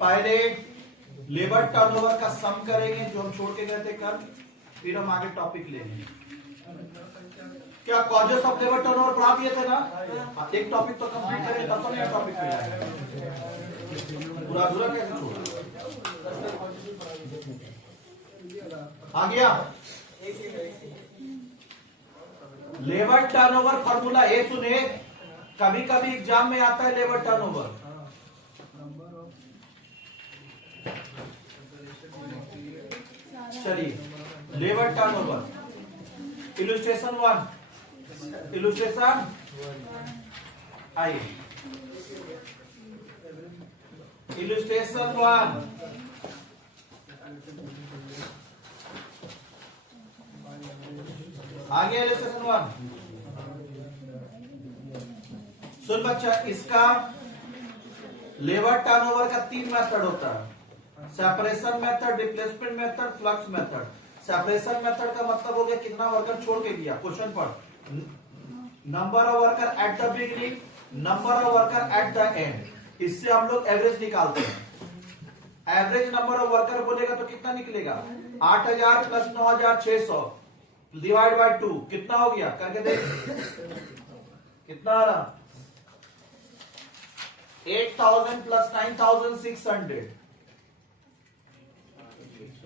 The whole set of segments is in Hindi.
पहले लेबर टर्नओवर का सम करेंगे जो हम छोड़ के गए थे कल, फिर हम आगे टॉपिक लेंगे। क्या कॉजेस ऑफ लेबर टर्नओवर पढ़ा दिए थे ना? एक टॉपिक तो कंप्लीट करें तब तो नया टॉपिक पे जाएंगे। पूरा अधूरा कैसे छोड़ा? आ गया लेबर टर्नओवर फॉर्मूला। ए सुने, कभी कभी एग्जाम में आता है लेबर टर्नओवर। चलिए लेबर टर्नओवर इलस्ट्रेशन 1, इलस्ट्रेशन आई, इलस्ट्रेशन 1 आ गया। इलस्ट्रेशन 1 सुन बच्चा, इसका लेबर टर्नओवर का 3 मेथड होता है, separation method, replacement method, flux method. Separation method का मतलब हो गया कितना वर्कर छोड़ के दिया। क्वेश्चन पर number of worker at the beginning, number of worker at the end, इससे हम लोग एवरेज निकालते हैं। एवरेज नंबर ऑफ वर्कर बोलेगा तो कितना निकलेगा? 8000 प्लस 9600 डिवाइड बाय 2 कितना हो गया? करके देख कितना आ रहा? 8000 plus 9600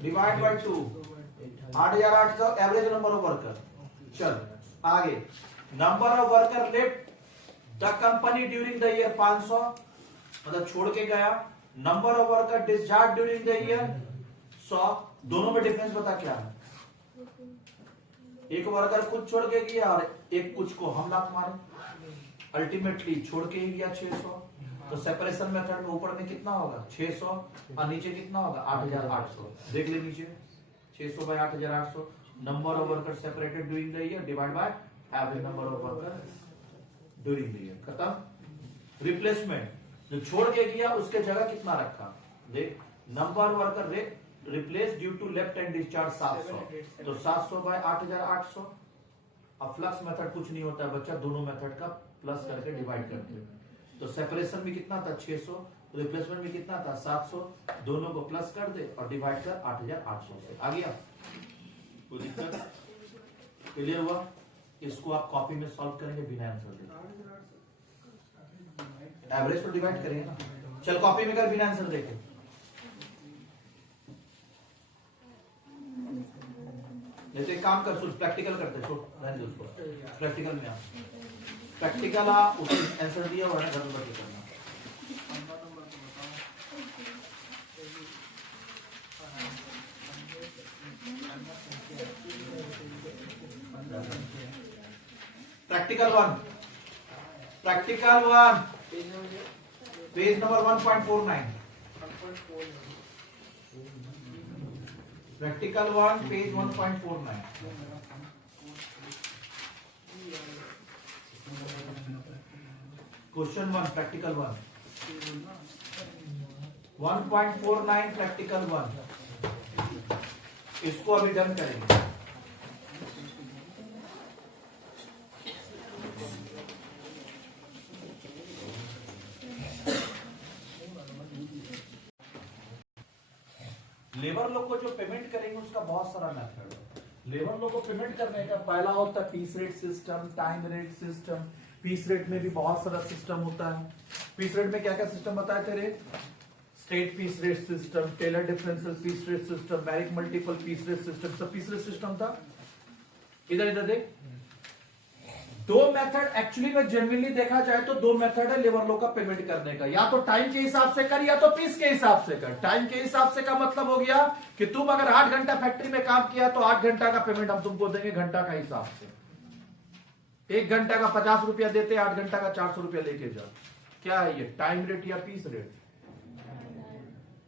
divide by 2, 8800 average number of worker. चल आगे, number of worker left the company during the year 500, मतलब छोड़ के गया। Number of worker discharge during the year 100। दोनों में डिफरेंस बता क्या है? एक वर्कर खुद छोड़ के गया और एक कुछ को हम लात मारे, अल्टीमेटली छोड़ के ही गया 600। तो सेपरेशन मेथड में ऊपर में कितना होगा? 600 और नीचे कितना होगा? 8800। देख ले नीचे 600 by 8800, number of worker separated during the year divide by average number of worker during the year. खत्म। रिप्लेसमेंट, जो छोड़ के गया उसके जगह कितना रखा? देख, number worker replace due to left hand discharge 700, तो 700 बाय 8800। अब फ्लक्स मेथड कुछ नहीं होता है बच्चा, दोनों मेथड का प्लस करके डिवाइड करते हैं। तो सेपरेशन में कितना था? 600, रिप्लेसमेंट में कितना था? 700। दोनों को प्लस कर दे और डिवाइड कर 8800 से। आ गया? कोई दिक्कत? क्लियर हुआ? इसको आप कॉपी में सॉल्व करेंगे बिना आंसर दे। एवरेज को डिवाइड करेंगे ना। चल कॉपी में कर बिना आंसर देखे। नहीं तो एक काम कर, सोच प्रैक्टिकल करते, सोच उसको प्रैक्टिकल में आ, प्रैक्टिकल आ, उसने आंसर दिया और घर में करना। Practical 1, practical 1 page number 1.49, practical 1 page 1.49। Question 1 practical 1 1.49 practical 1। इसको अभी डन करेंगे। लेबर लोग को जो पेमेंट करेंगे उसका बहुत सारा मेथड है। लेबर लोग को पेमेंट करने का पहला होता है piece rate system, time rate system. Piece rate में भी बहुत सारा सिस्टम होता है। पीस रेट में क्या क्या सिस्टम बताए तेरे? State piece rate system, Taylor differential piece rate system, Merrick multiple piece rate system, सब पीस रेट सिस्टम था। इधर इधर देख, दो मेथड एक्चुअली में जनरली देखा जाए तो दो मेथड है लेबर लोग का पेमेंट करने का, या तो टाइम के हिसाब से कर या तो पीस के हिसाब से कर। टाइम के हिसाब से का मतलब हो गया कि तुम अगर 8 घंटा फैक्ट्री में काम किया तो 8 घंटा का पेमेंट हम तुमको देंगे घंटा का हिसाब से। 1 घंटा का 50 रुपया देते, 8 घंटा का 400 रुपया लेके जाओ। क्या है ये? टाइम रेट या पीस रेट?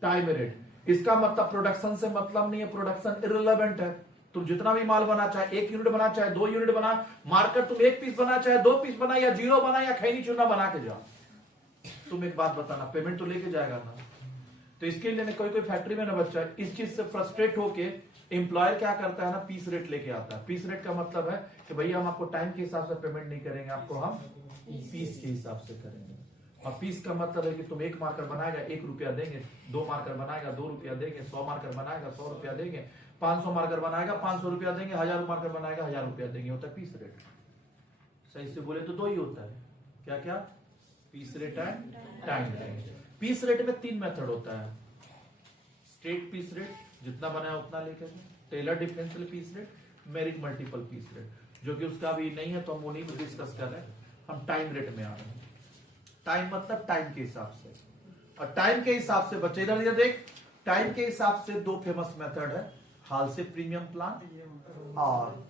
Time rate. इसका मतलब प्रोडक्शन से मतलब नहीं है, प्रोडक्शन इररिलेवेंट है। तुम जितना भी माल बना, चाहे 1 यूनिट बना, चाहे 2 यूनिट बना, मार्केट तुम 1 पीस बना, चाहे 2 पीस बना, या 0 बना, या खैनी चूना बना के जाओ, तुम एक बात बताना, पेमेंट तो लेके जाएगा ना। तो इसके लिए कोई कोई फैक्ट्री में ना बच्चा इस चीज से फ्रस्ट्रेट होके एम्प्लॉयर क्या करता है ना, पीस रेट लेके आता है। पीस रेट का मतलब है कि भैया हम आपको टाइम के हिसाब से पेमेंट नहीं करेंगे, आपको हम पीस के हिसाब से करेंगे। और पीस का मतलब है कि तुम 1 मार्कर बनाएगा 1 रुपया देंगे, 2 मार्कर बनाएगा 2 रुपया देंगे, 100 मार्कर बनाएगा 100 रुपया देंगे, 500 मार्कर बनाएगा 500 रुपया देंगे, 1000 मार्कर बनाएगा 1000 रुपया देंगे, होता है पीस रेट। सही से बोले तो 2 ही होता है, क्या क्या, piece rate and time rate. Piece rate में 3 मेथड होता है, स्ट्रेट पीस रेट जितना बनाया उतना लेकर, Taylor differential piece rate, merit multiple piece rate, जो कि उसका भी नहीं है तो हम उन्हीं को डिस्कस कर रहे हैं। हम टाइम रेट में आ रहे हैं। टाइम मतलब टाइम के हिसाब से, और टाइम के हिसाब से बच्चे इधर देख, टाइम के हिसाब से 2 फेमस मेथड है, हाल से प्रीमियम प्लान और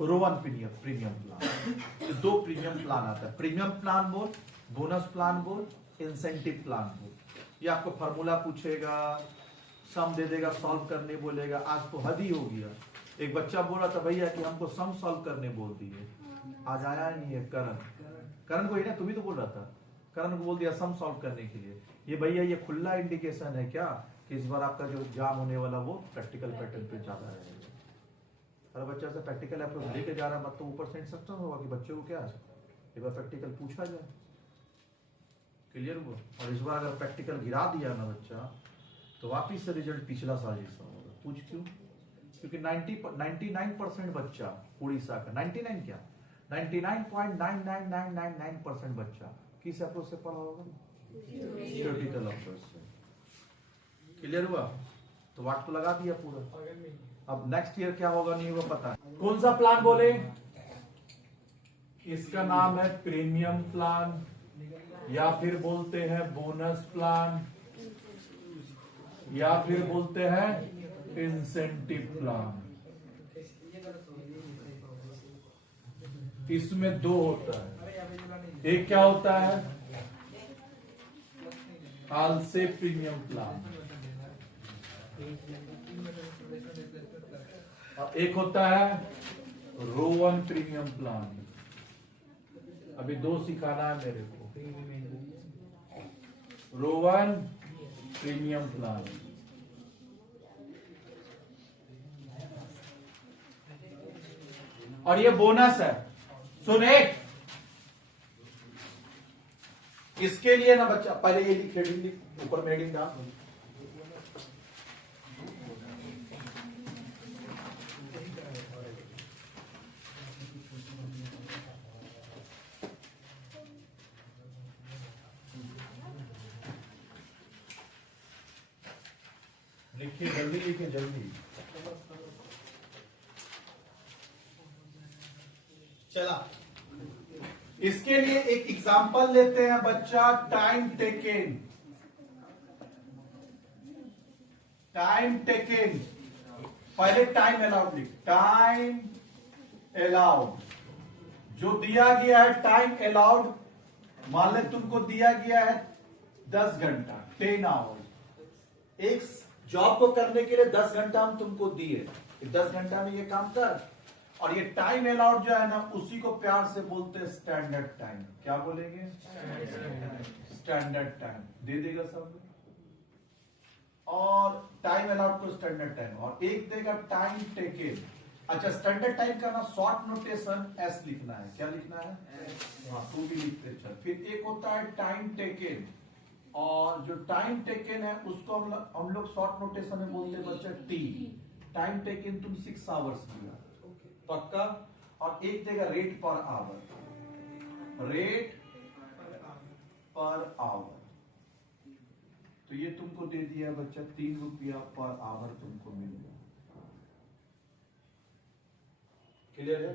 Rowan premium plan. 2 premium plan आता है, प्रीमियम प्लान बोल, बोनस प्लान बोल, इंसेंटिव प्लान बोल। ये आपको फार्मूला पूछेगा, सम दे देगा, सॉल्व करने बोलेगा। आज तो हद ही हो गया, एक बच्चा बोल रहा था भैया कि हमको सम सॉल्व करने बोल दिए, आज आया नहीं है करण को ही ना, तुम ही तो बोल रहा था, करण को बोल दिया सम सॉल्व करने के लिए। ये भैया ये खुला इंडिकेशन है क्या कि इस बार आपका जो एग्जाम होने वाला वो प्रैक्टिकल पैटर्न पे ज्यादा रहेगा। हर बच्चा से प्रैक्टिकल अप्रोच लेके जा रहा है, मतलब ऊपर से इंस्ट्रक्शन होगा कि बच्चे को क्या है एक बार प्रैक्टिकल पूछा जाए, क्लियर हुआ। और इस बार अगर प्रैक्टिकल गिरा दिया ना बच्चा तो वापिस से रिजल्ट पिछला साल जैसा होगा। पूछ क्यों? क्योंकि 99% बच्चा उड़ीसा का, 99 क्या 99.99999% बच्चा किस अप्रोच से पढ़ा होगा? थ्योरेटिकल अप्रोच से। क्लियर हुआ? तो वाट तो लगा दिया पूरा। अब नेक्स्ट ईयर क्या होगा नहीं होगा पता है। कौन सा प्लान बोले? इसका नाम है प्रीमियम प्लान, या फिर बोलते हैं बोनस प्लान, या फिर बोलते हैं इंसेंटिव प्लान। इसमें 2 होता है, एक क्या होता है हाल से प्रीमियम प्लान, और एक होता है रोवन प्रीमियम प्लान। अभी 2 सिखाना है मेरे को, रोवन प्रीमियम प्लान। और ये बोनस है। सुन एक, इसके लिए ना बच्चा पहले ये लिख, हेडिंग लिख, ऊपर में हेडिंग डाल। लिखिए जल्दी, लिखिए जल्दी। चला, इसके लिए एक एग्जांपल लेते हैं बच्चा, टाइम टेकन। टाइम टेकन, पहले टाइम अलाउड लिख, टाइम अलाउड। जो दिया गया है टाइम अलाउड, मान ले तुमको दिया गया है 10 घंटा, 10 आवर। एक जॉब को करने के लिए 10 घंटा हम तुमको दिए, 10 घंटा में ये काम कर। और ये टाइम अलाउड जो है ना, उसी को प्यार से बोलते हैं स्टैंडर्ड टाइम। क्या बोलेंगे? Standard time. दे देगा सब। और टाइम अलाउड को स्टैंडर्ड टाइम, और एक देगा टाइम टेकन। अच्छा, स्टैंडर्ड टाइम का ना शॉर्ट नोटेशन एस लिखना है। क्या लिखना है? हाँ, तू भी लिखते चल। फिर एक होता है टाइम टेकन, और जो टाइम टेकन है उसको हम लोग शॉर्ट नोटेशन में बोलते हैं बच्चा टी। टाइम टेकन तुम 6 आवर्स किया, पक्का। और एक देगा rate per hour, rate per hour. तो ये तुमको दे दिया बच्चा 3 रुपया पर आवर तुमको मिल गया। क्लियर है?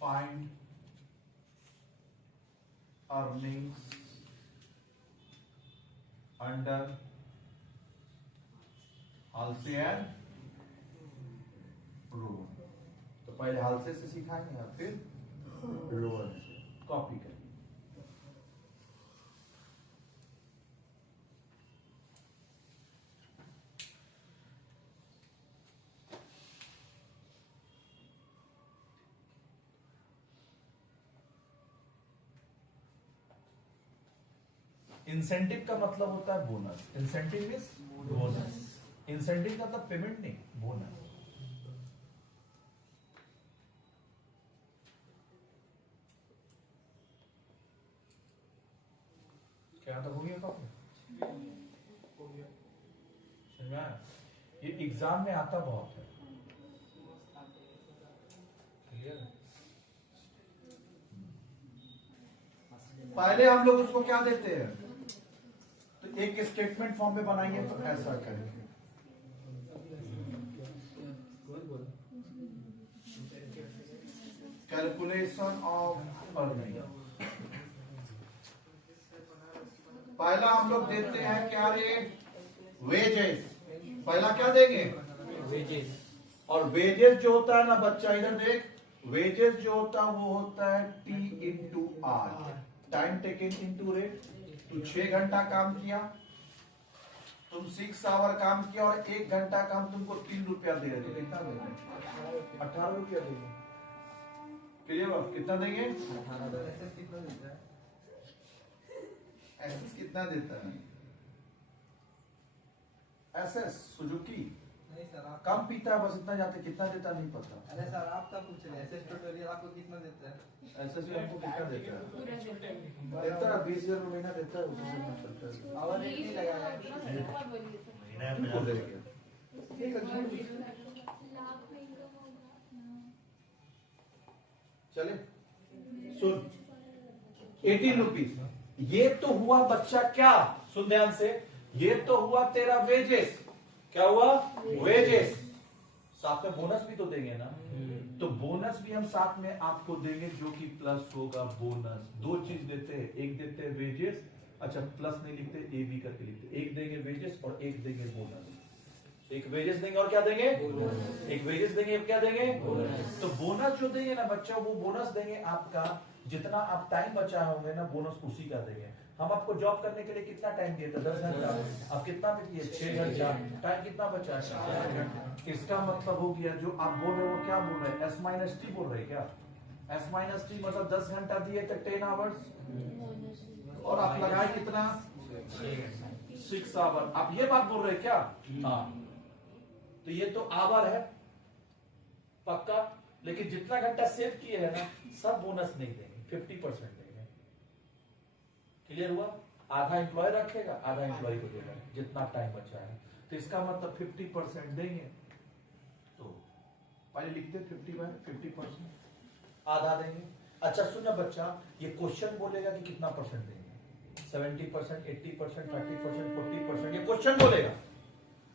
Find earnings under Halsey and Rowan. तो पहले हालसे से सिखाएंगे, फिर रोवन से। कॉपी करें। इंसेंटिव का मतलब होता है bonus. Incentive means bonus. Incentive का मतलब पेमेंट नहीं, बोनस। क्या तो हो गया कब समझ में आया? ये एग्जाम में आता बहुत है। क्लियर? पहले हम लोग उसको क्या देते हैं, तो एक स्टेटमेंट फॉर्म में बनाइए तो ऐसा करेंगे। Calculation of earning. पहला हम लोग देते हैं क्या रे, वेजेस। पहला क्या देंगे, वेजेस। और वेजेस जो होता है ना बच्चा, इधर देख, वेजेस जो होता है वो होता है T into R, time taken into rate. तू 6 घंटा काम किया, तुम 6 आवर काम किया और 1 घंटा काम तुमको 3 रुपया दे रहे थे, कितना देंगे? 18 रुपया देंगे। क्लियर? कितना देंगे? 18। एसएस कितना देता है? एसएस सुजुकी नहीं सर, आप कम पीता है, बस इतना जाते, कितना देता नहीं पता। अरे सर आप तब पूछ रहे हैं एसएस ट्यूटोरियल आपको कितना देता है? एसएस भी हमको कितना देता है? देता है 20,000 महीना देता है, उसी से मैं चलता है। और रेट नहीं लगाया तुमको दे दिया। ठीक है, चले सुन, 18 रुपीज। ये तो हुआ बच्चा क्या, सुन ध्यान से, ये तो हुआ तेरा वेजेस। क्या हुआ? वेजेस। साथ में बोनस भी तो देंगे ना, तो बोनस भी हम साथ में आपको देंगे, जो कि प्लस होगा बोनस। 2 चीज देते हैं, एक देते हैं वेजेस, अच्छा प्लस नहीं लिखते, ए बी करके लिखते, एक देंगे वेजेस और एक देंगे बोनस। एक वेजेस देंगे और क्या देंगे? एक वेजेस देंगे, क्या देंगे? तो बोनस जो देंगे ना बच्चा, वो बोनस देंगे आपका, जितना आप टाइम बचा होंगे ना, बोनस उसी का देंगे। हम आपको जॉब करने के लिए कितना टाइम दिए थे? 10 घंटा। आप कितना में किए? 6 घंटा। टाइम कितना बचा है? 4 घंटा। इसका मतलब हो गया, जो आप बोल रहे हो वो क्या बोल रहे हैं? एस माइनस टी बोल रहे हैं क्या? एस माइनस टी मतलब 10 घंटा दिए थे, 10 आवर्स, और आप लगाए कितना? 6 आवर। आप ये बात बोल रहे हैं क्या? हाँ। तो ये तो आवर है पक्का, लेकिन जितना घंटा सेव किए है ना, सब बोनस नहीं देंगे, 50% देंगे। क्लियर हुआ? आधा एम्प्लॉय रखेगा, आधा एम्प्लॉय को देगा, जितना टाइम बचा है। तो इसका मतलब 50% देंगे। तो पहले लिखते 50% आधा देंगे। अच्छा सुनो बच्चा, ये क्वेश्चन बोलेगा कि कितना परसेंट देंगे, 70%, 80%, 30%, 40%, ये क्वेश्चन बोलेगा।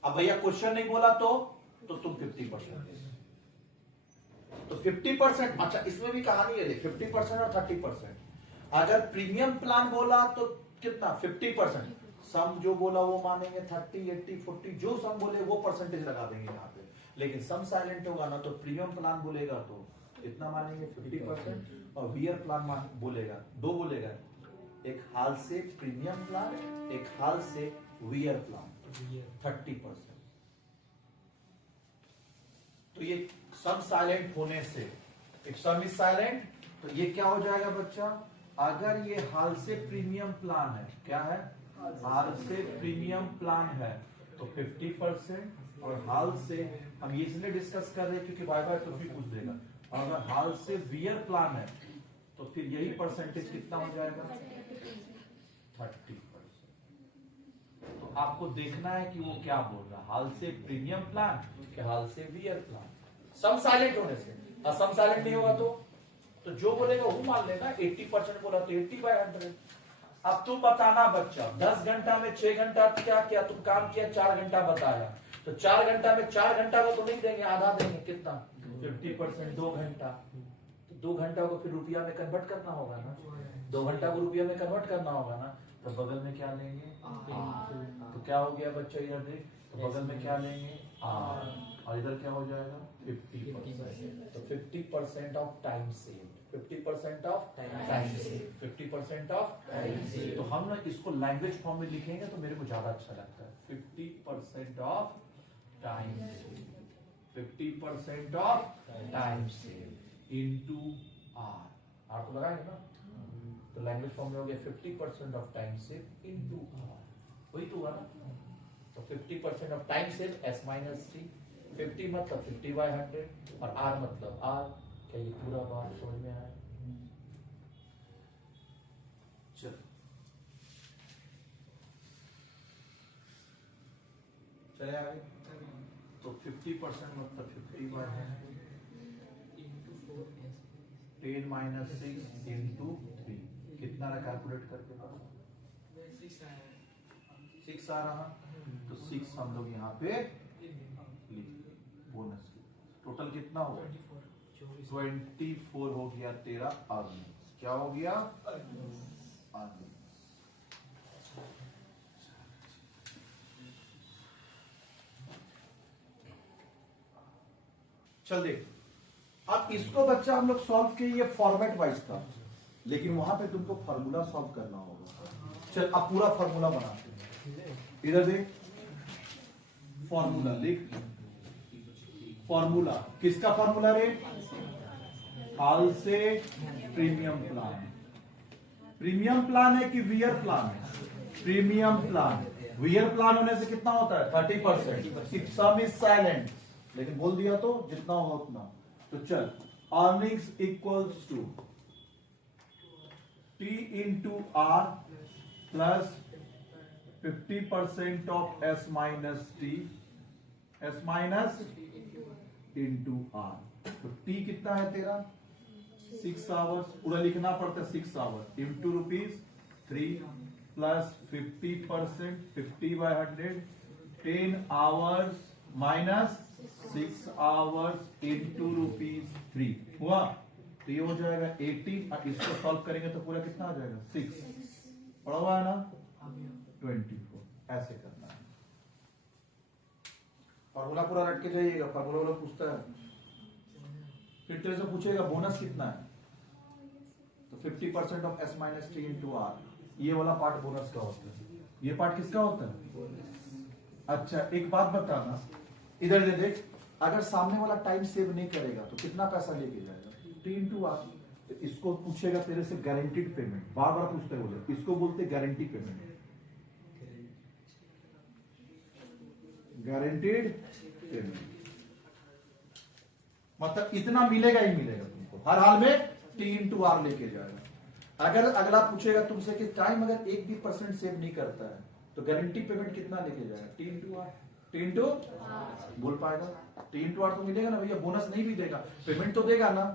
अब भैया क्वेश्चन नहीं बोला तो तुम 50% देंगे। तो 50%, अच्छा इसमें भी कहानी है, 50% और 30%। अगर प्रीमियम प्लान बोला तो कितना? 50%। सम जो बोला वो मानेंगे, 30, 80, 40 जो सम बोले वो परसेंटेज लगा देंगे यहाँ पे। लेकिन सम साइलेंट होगा ना, तो प्रीमियम प्लान बोलेगा तो इतना मानेंगे 50%, और वीयर प्लान बोलेगा, 2 बोलेगा, एक हाल से प्रीमियम प्लान, एक हाल से वीयर प्लान, 30%। तो ये सम साइलेंट होने से, एक सम इज साइलेंट, तो ये क्या हो जाएगा बच्चा? अगर ये हाल से प्रीमियम प्लान है, क्या है? हाल से प्रीमियम प्लान है, तो 50%, और हाल से हम ये इसलिए डिस्कस कर रहे हैं क्योंकि बाय बाय तो भी पूछ देगा। अगर हाल से वियर प्लान है तो फिर यही परसेंटेज कितना हो जाएगा? 30%। तो आपको देखना है कि वो क्या बोल रहा है, हाल से प्रीमियम प्लान कि हाल से वियर प्लान। सम साइलेंट होने से, और सम साइलेंट नहीं होगा तो जो बोलेगा वो मान लेना। 80% बोला तो 80/100। अब तू बताना बच्चा, 10 घंटा में 6 घंटा क्या किया? तुम काम किया, 4 घंटा बताया, तो 4 घंटा में 4 घंटा को तो नहीं देंगे, आधा देंगे। कितना? 50%, 2 घंटा। तो 2 घंटा को फिर रुपया में कन्वर्ट करना होगा ना, 2 घंटा को रुपया में कन्वर्ट करना होगा ना, तो बगल में क्या लेंगे? तो क्या हो गया बच्चा, इधर देख, तो बगल में क्या लेंगे? और इधर क्या हो जाएगा? 50%। तो 50% of time save, 50% of time save, 50% of time save. तो हम ना इसको लैंग्वेज फॉर्म में लिखेंगे तो मेरे को ज्यादा अच्छा लगता है। 50% of time save, 50% of time save into R तो लगाएंगे ना, तो लैंग्वेज फॉर्म में हो गया 50% of time save into R, वही तो हुआ ना। तो 50% ऑफ टाइम सेव S-3, 50 मतलब 50/100, और R मतलब R। क्या ये पूरा बात समझ में आया? चलो चले आगे। तो 50% मतलब 50 बाय 10 माइनस 6 इंटू 3 कितना रहा कैलकुलेट करके करो। 6 आ रहा, तो 6 हम लोग यहाँ पे बोनस टोटल कितना हुआ 24 हो गया तेरा अर्निंग्स। क्या हो गया अर्निंग्स। चल देख, अब इसको बच्चा हम लोग सॉल्व किए, ये फॉर्मेट वाइज था, लेकिन वहां पे तुमको फार्मूला सॉल्व करना होगा। चल अब पूरा फार्मूला बनाते हैं। इधर देख, फार्मूला लिख। फार्मूला किसका फार्मूला रे? हाल से प्रीमियम प्लान। प्रीमियम प्लान है कि वियर प्लान है? Premium plan. वियर प्लान होने से कितना होता है 30%। सम इज साइलेंट, लेकिन बोल दिया तो जितना हो उतना। तो चल, earnings equals to T into R plus 50% of S minus T, S minus into R. तो T कितना है तेरा 6 आवर्स, पूरा लिखना पड़ता है 6 hours into ₹3 plus 50% 50 by 100 10 hours minus 6 hours into ₹3 हुआ। तो ये हो जाएगा 18 और इसको सॉल्व करेंगे तो पूरा कितना आ जाएगा 6 पड़ा हुआ है ना 24। ऐसे करना है। फॉर्मूला पूरा रट के जाइएगा, फॉर्मूला वाला पूछता है फिर तेरे से पूछेगा बोनस कितना है, तो 50% of S minus T into R, ये वाला पार्ट बोनस का होता है। ये पार्ट किसका होता है? अच्छा एक बात बताना, इधर दे देख, अगर सामने वाला टाइम सेव नहीं करेगा तो कितना पैसा लेके जाएगा T इंटू आर। तो इसको पूछेगा तेरे से गारंटीड पेमेंट, बार बार पूछते बोले, इसको बोलते गारंटी पेमेंट। गारंटीड पेमेंट मतलब इतना मिलेगा ही मिलेगा तुमको हर हाल में। T इंटू आर लेके जाएगा। अगर अगला पूछेगा तुमसे कि टाइम अगर 1% सेव नहीं करता है तो गारंटी पेमेंट कितना लेके जाएगा T into R. T into बोल पाएगा T इंटू आर तो मिलेगा ना भैया, बोनस नहीं भी देगा पेमेंट तो देगा ना।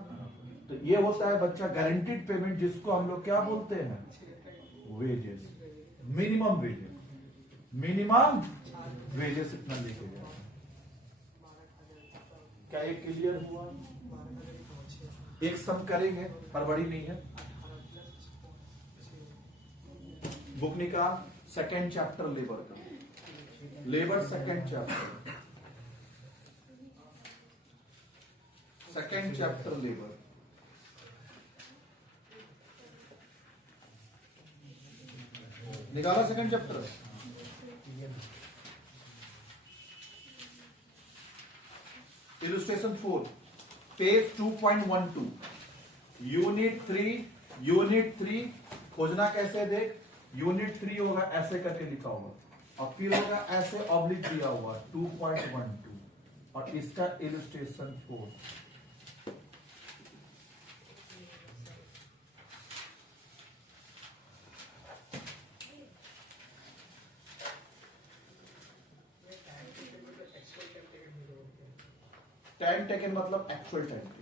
तो ये होता है बच्चा गारंटीड पेमेंट, जिसको हम लोग क्या बोलते हैं wages, minimum wages. Minimum wages इतना लेके जाएगा। क्या ये क्लियर हुआ? एक सम करेंगे पर बड़ी नहीं है। बुक निकाल, सेकेंड चैप्टर लेबर का, labour second chapter, second chapter labour. निकाला second chapter. Illustration 4 page 2.12 unit 3 खोजना कैसे देख। यूनिट 3 होगा ऐसे करके लिखा होगा और फिर होगा ऐसे ऑब्लिक दिया हुआ 2.12 और इसका इलस्ट्रेशन 4। टाइम टेकन मतलब एक्चुअल टाइम टेकन।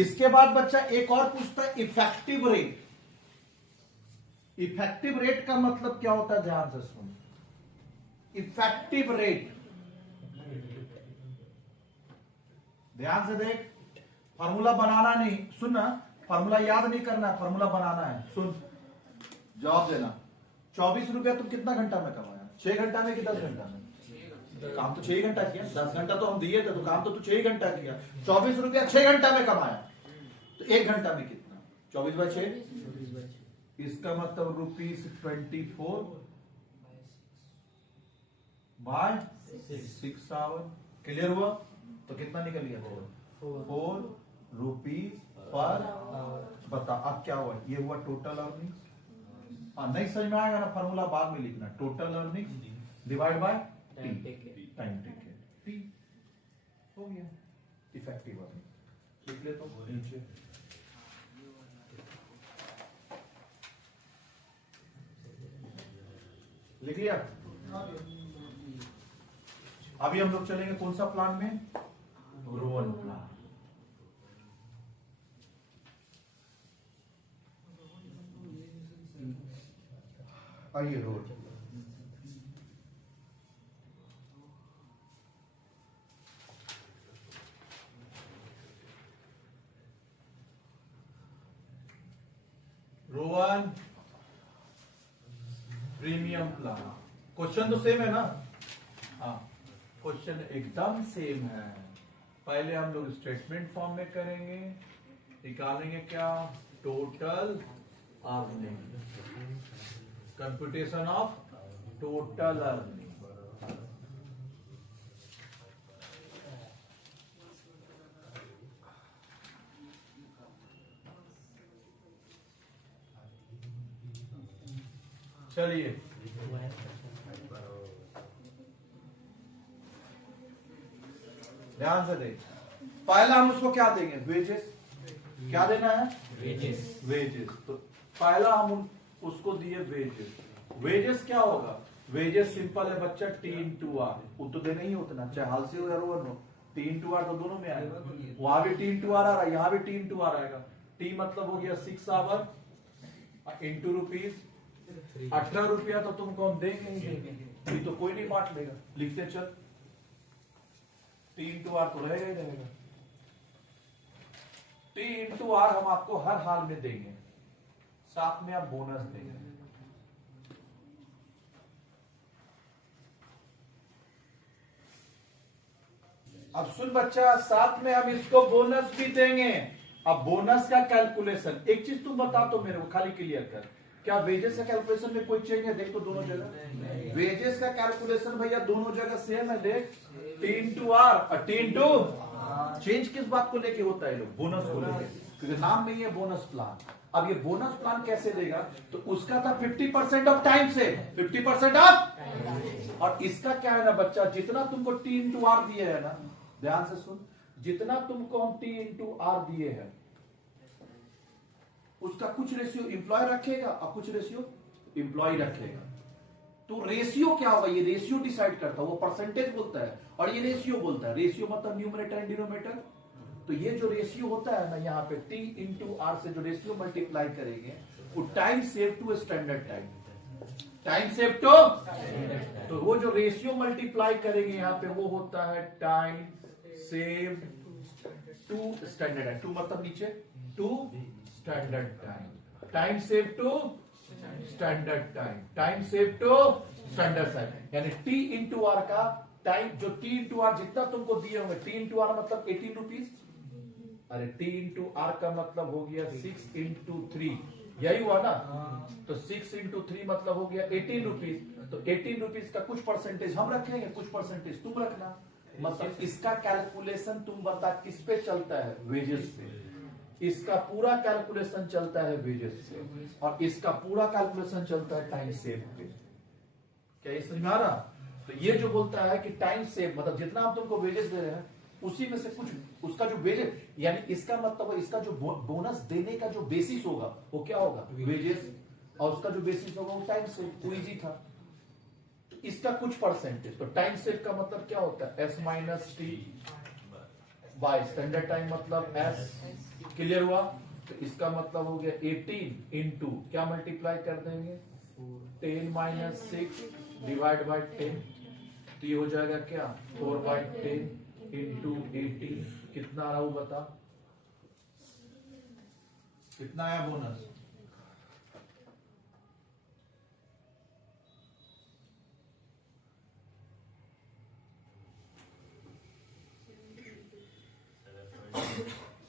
इसके बाद बच्चा एक और पूछता है इफेक्टिव रेट। इफेक्टिव रेट का मतलब क्या होता है, ध्यान से सुन। इफेक्टिव रेट ध्यान से देख, फार्मूला बनाना नहीं, सुनना, फार्मूला याद नहीं करना, फार्मूला बनाना है। सुन, जवाब देना। 24 रुपया तुम कितना घंटा में कमाया? 6 घंटा में कि 10 घंटा में? काम तो 6 घंटा किया, 10 घंटा तो हम दिए थे, तो काम तो तू 6 घंटा किया। 24 रुपया 6 घंटा में कमाया, तो 1 घंटा में कितना? 24 बाय 6, इसका मतलब ₹24 बाय 6 आवर। क्लियर हुआ? तो कितना निकल गया? 4 रुपीज पर आवर। बता अब क्या हुआ? ये हुआ टोटल अर्निंग्स। नहीं समझ में आएगा ना, फार्मूला बाद में लिखना। Total earnings divide by time taken, T हो गया इफेक्टिव अर्निंग। लिख ले तो नीचे लिख लिया। अभी हम लोग चलेंगे कौन सा प्लान में, रोवन प्लान। आइए Rowan, Rowan premium plan. Question तो सेम है ना? हाँ, क्वेश्चन एकदम सेम है। पहले हम लोग स्टेटमेंट फॉर्म में करेंगे, निकालेंगे क्या, total earning, computation of total earning. चलिए ध्यान से देख, पहला हम उसको क्या देंगे, वेजेस। क्या देना है, वेजेस। वेजेस तो पहला हम उसको दिए वेजेस। वेजेस क्या होगा, वेजेस सिंपल है बच्चा, टी इंटू आर। वो तो देना ही होता ना, चाहे हाल से हो या रोवन हो, टी इंटू आर तो दोनों में आएगा। वहां भी टी इंटू आर आ रहा है, यहाँ भी टी इंटू आर आएगा। टी मतलब हो गया 6 आवर इंटू रुपीज 18 रुपया, तो तुमको हम देंगे ही देंगे, ये तो कोई नहीं बांट लेगा। लिखते चल, टी इंटू आर तो रहेगा ही रहेगा। टी इंटू आर हम आपको हर हाल में देंगे, साथ में आप बोनस देंगे। अब सुन बच्चा, साथ में हम इसको बोनस भी देंगे। अब बोनस का कैलकुलेशन, एक चीज तुम बता तो मेरे को, खाली क्लियर कर, क्या वेजेस का कैलकुलेशन में कोई चेंज है? देख तो दोनों जगह वेजेस का कैलकुलेशन भैया दोनों जगह सेम है। देख, टी इंटू आर और टी इंटू, चेंज किस बात को लेके होता है लोग, बोनस को लेके, क्योंकि नाम में ही है बोनस प्लान। अब ये बोनस प्लान कैसे देगा, तो उसका था 50% ऑफ टाइम से 50% ऑफ, और इसका क्या है ना बच्चा, जितना तुमको टी इंटू आर दिए है ना, ध्यान से सुन, जितना तुमको हम टी इंटू आर दिए हैं, उसका कुछ रेशियो इंप्लॉय रखेगा और कुछ रेशियो इंप्लॉय रखेगा। तो रेशियो क्या होगा, ये रेशियो डिसाइड करता है, वो परसेंटेज बोलता है और ये रेशियो बोलता है। रेशियो मतलब न्यूमरेटर एंड डिनोमिनेटर। तो ये जो रेशियो होता है ना, यहाँ पे टी इंटू आर से जो रेशियो मल्टीप्लाई करेंगे, वो time save to standard time, time save to, तो वो जो रेशियो मल्टीप्लाई करेंगे यहाँ पे, वो होता है time save to standard time. To मतलब नीचे, to standard time, time save to standard time, time save to standard time. यानी टी इंटू आर का टाइम, जो टी इंटू आर जितना तुमको दिए होंगे, टी इंटू आर मतलब 18 रुपीज, अरे टी इंटू आर का मतलब हो गया 6 इंटू 3, यही हुआ ना। तो 6 इंटू 3 मतलब हो गया 18 रुपीज। तो 18 रुपीज का कुछ परसेंटेज हम रखेंगे, कुछ परसेंटेज तुम रखना। मतलब इसका कैलकुलेशन तुम बता किस पे चलता है, वेजेस पे। इसका पूरा कैलकुलेशन चलता है वेजेस पे, और इसका पूरा कैलकुलेशन चलता है टाइम सेव पे। क्या ये समझ में आ रहा? तो ये जो बोलता है कि टाइम सेव मतलब जितना हम तुमको वेजेस दे रहे हैं, उसी में से कुछ उसका जो वेजेस, यानी इसका मतलब इसका जो बोनस देने का जो बेसिस होगा वो क्या होगा, वेजेस, और उसका जो बेसिस होगा वो टाइम सेव। वो इजी था। तो इसका कुछ परसेंटेज, तो टाइम सेव का मतलब क्या होता है, S minus T by standard time, मतलब एस। क्लियर हुआ? तो इसका मतलब हो गया 18 इंटू क्या मल्टीप्लाई कर देंगे, 10 माइनस 6 डिवाइड बाई 10, तो ये हो जाएगा क्या 4/10 इंटू 18। कितना आ रहा हूं बता, कितना आया बोनस?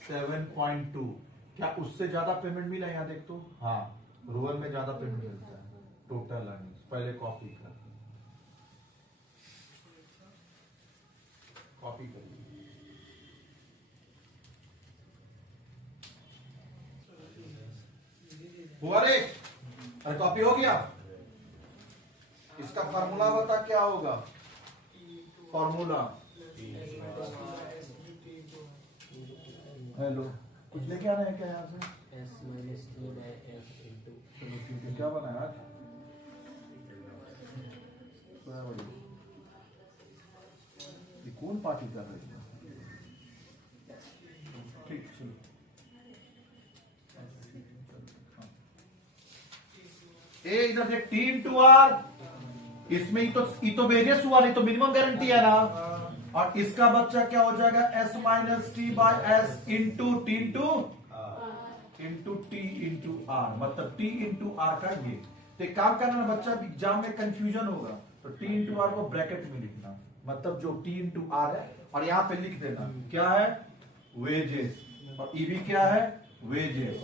$7.2। क्या उससे ज्यादा पेमेंट मिला? यहाँ देख तो, हाँ, रोवन में ज्यादा पेमेंट मिलता है। टोटल अर्निंग्स पहले कॉपी कर, कॉपी कर, हुआ रे? अरे कॉपी हो गया? इसका फार्मूला बता क्या होगा, फार्मूला। हेलो, कुछ लेके आना है क्या यहाँ से? क्या बनाया आज? ये कौन पार्टी कर रही है? ठीक चलो ए इधर देख टी इंटू आर, इसमें ये तो वेरियस हुआ, नहीं तो मिनिमम गारंटी है ना। और इसका बच्चा क्या हो जाएगा S minus T by S into T into T into R, मतलब टी इंटू आर का ये। तो एक काम करना ना बच्चा, एग्जाम में कंफ्यूजन होगा तो टी इंटू आर को ब्रैकेट में लिखना, मतलब जो टी इंटू आर है, और यहाँ पे लिख देना क्या है वेजेस, और ईबी क्या है वेजेस।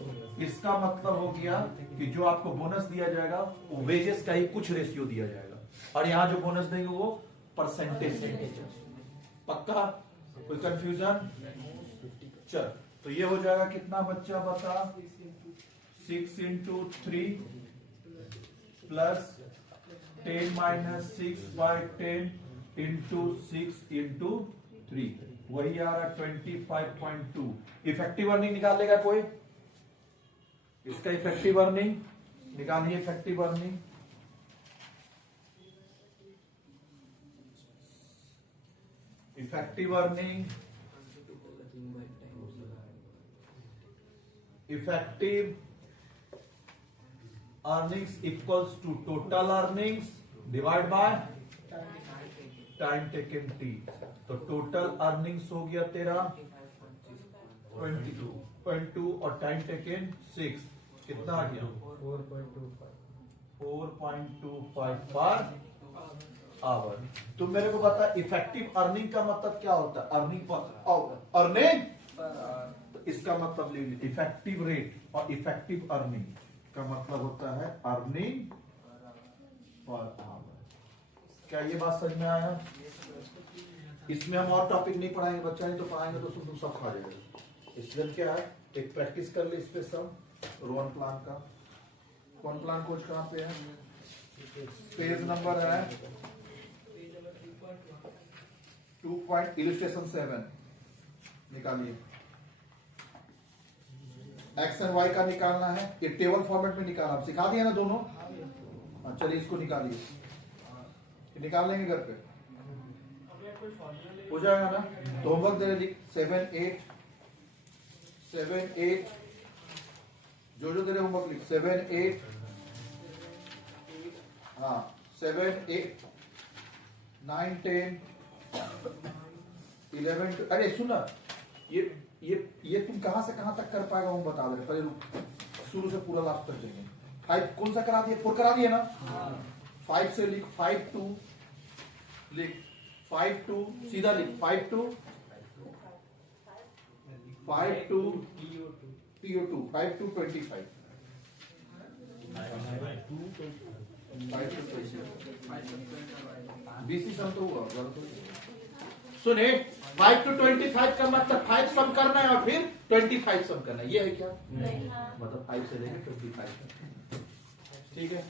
इसका मतलब हो गया कि जो आपको बोनस दिया जाएगा वो वेजेस का ही कुछ रेशियो दिया जाएगा, और यहाँ जो बोनस देंगे वो परसेंटेज से। पक्का? कोई कंफ्यूजन? चल तो ये हो जाएगा कितना बच्चा बता, 6 into 3 plus 10 minus 6 by 10 into 6 into 3, वही आ रहा 25.2। इफेक्टिव अर्निंग निकाल लेगा कोई? इसका इफेक्टिव अर्निंग निकालिए, effective earning. Effective earning, effective earnings equals to total earnings divide by time taken T. तो टोटल अर्निंग्स हो गया तेरा 22.2 और टाइम टेकन 6, कितना आ गया 4.25 पर आवर। तो मेरे को बता इफेक्टिव अर्निंग का मतलब क्या होता है? अर्निंग पर अर्निंग, तो इसका मतलब ले लीजिए इफेक्टिव रेट और इफेक्टिव अर्निंग का मतलब होता है अर्निंग पर आवर। क्या ये बात समझ में आया? इसमें हम और टॉपिक नहीं पढ़ाएंगे बच्चा, नहीं तो पढ़ाएंगे तो तुम सब खा जाएगा। इसलिए क्या है एक प्रैक्टिस कर ले इस पे सब। रोहन प्लान का कौन प्लान कोच कहाँ पे है? पेज नंबर है 2 इलस्ट्रेशन 7 निकालिए। एक्स एंड वाई का निकालना है, ये टेबल फॉर्मेट में निकालना, सिखा दिया ना दोनों। चलिए इसको निकालिए, निकाल लेंगे घर पे हो जाएगा ना। तो होमवर्क दे लिख 7 8 जो तेरे होमवर्क लिख 7 8 हाँ 7 8 9 10 11 अरे सुना, ये तुम कहां से कहां तक कर पाएगा हम बता दे, पहले शुरू से पूरा लास्ट तक देंगे। 5 कौन सा करा दिया? 4 करा दिया ना। 5 से लिख 5 2 लिख 5 2 सीधा लिख 5 2 PO2 5 2 25 BC सम तो हुआ। सुने 5 to 25 का मतलब 5 सम करना है और फिर 25 सम करना है, ये है क्या? मतलब 5 से लेकर 25 तक। ठीक है।